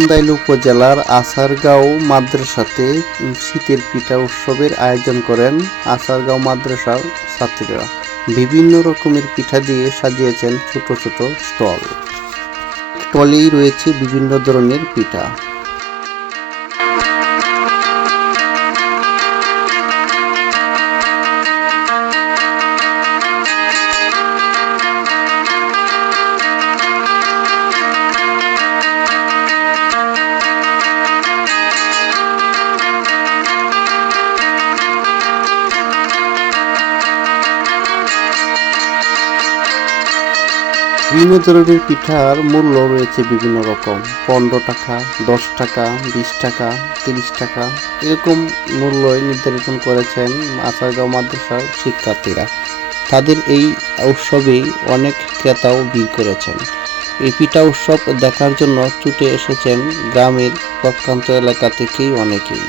নান্দাইল উপজেলার আছারগাঁও মাদ্রাসাতে শীতের পিঠা উৎসবের আয়োজন করেন আছারগাঁও মাদ্রাসার ছাত্রীরা। বিভিন্ন রকমের পিঠা দিয়ে সাজিয়েছেন ছোট ছোট স্টল। স্টলেই রয়েছে বিভিন্ন ধরনের পিঠা। বিভিন্ন ধরনের পিঠার মূল্য রয়েছে বিভিন্ন রকম, 15 টাকা, 10 টাকা, 20 টাকা, 30 টাকা, এরকম মূল্য নির্ধারিত করেছেন আছারগাঁও মাদ্রাসার শিক্ষার্থীরা। তাদের এই উৎসবে অনেক ক্রেতাও ভিড় করেছেন। এই পিঠা উৎসব দেখার জন্য ছুটে এসেছেন গ্রামের প্রত্যন্ত এলাকা থেকেই অনেকেই।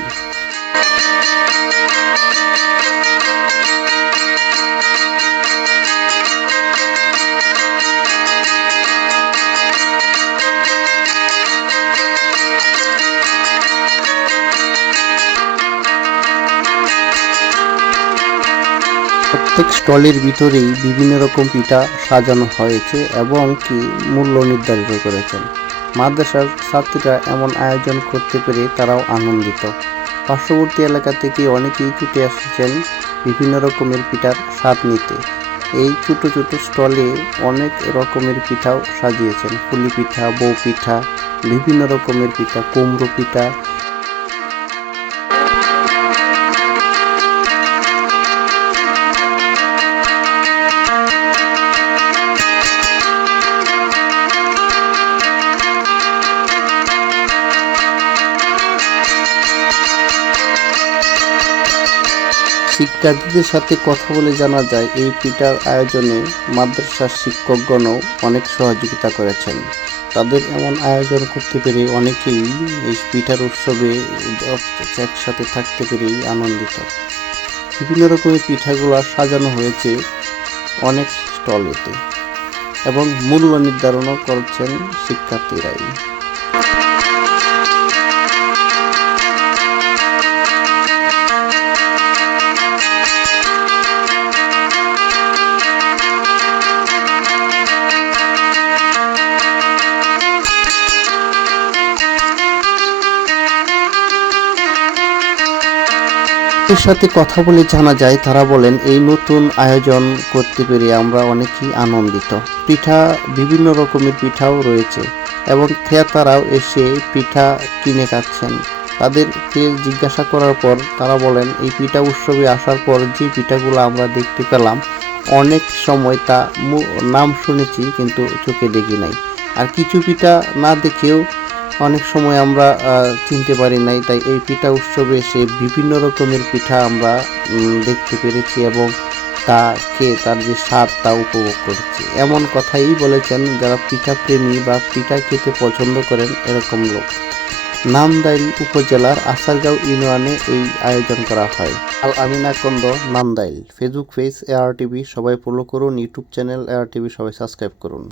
প্রত্যেক স্টলের ভিতরেই বিভিন্ন রকম পিঠা সাজানো হয়েছে এবং কি মূল্য নির্ধারিত করেছেন। মাদ্রাসার ছাত্রীরা এমন আয়োজন করতে পেরে তারাও আনন্দিত। পার্শ্ববর্তী এলাকা থেকে অনেকেই ছুটে আসছেন বিভিন্ন রকমের পিঠার স্বাদ নিতে। এই ছোট ছোট স্টলে অনেক রকমের পিঠাও সাজিয়েছেন, পুলি পিঠা, বউ পিঠা, বিভিন্ন রকমের পিঠা, কুমড়ো পিঠা। শিক্ষার্থীদের সাথে কথা বলে জানা যায় এই পিঠার আয়োজনে মাদ্রাসার শিক্ষকগণও অনেক সহযোগিতা করেছেন। তাদের এমন আয়োজন করতে পেরে অনেকেই এই পিঠার উৎসবে একসাথে থাকতে পেরেই আনন্দিত। বিভিন্ন রকমের পিঠাগুলো সাজানো হয়েছে অনেক স্টলেতে এবং মূল্য নির্ধারণও করছেন শিক্ষার্থীরাই। সাথে কথা বলে জানা যায়, তারা বলেন এই নতুন আয়োজন করতে পেরে আমরা অনেকই আনন্দিত। পিঠা বিভিন্ন রকমের পিঠাও রয়েছে এবং ক্রেতারাও এসে পিঠা কিনে খাচ্ছেন। তাদেরকে জিজ্ঞাসা করার পর তারা বলেন এই পিঠা উৎসবে আসার পর যে পিঠাগুলো আমরা দেখতে পেলাম অনেক সময় তা নাম শুনেছি কিন্তু চোখে দেখি নাই, আর কিছু পিঠা না দেখেও অনেক সময় আমরা চিনতে পারি নাই। তাই এই পিঠা উৎসবে এসে বিভিন্ন রকমের পিঠা আমরা দেখতে পেরেছি এবং তা খেয়ে তার যে স্বাদ তা উপভোগ করেছি। এমন কথাই বলেছেন যারা পিঠা প্রেমী বা পিঠা খেতে পছন্দ করেন এরকম লোক। নান্দাইল উপজেলার আছারগাঁও ইউনিয়নে এই আয়োজন করা হয়। Al Amina Kanda, Nandail. Facebook page AR TV সবাই ফলো করুন, ইউটিউব চ্যানেল AR টিভি সবাই সাবস্ক্রাইব করুন।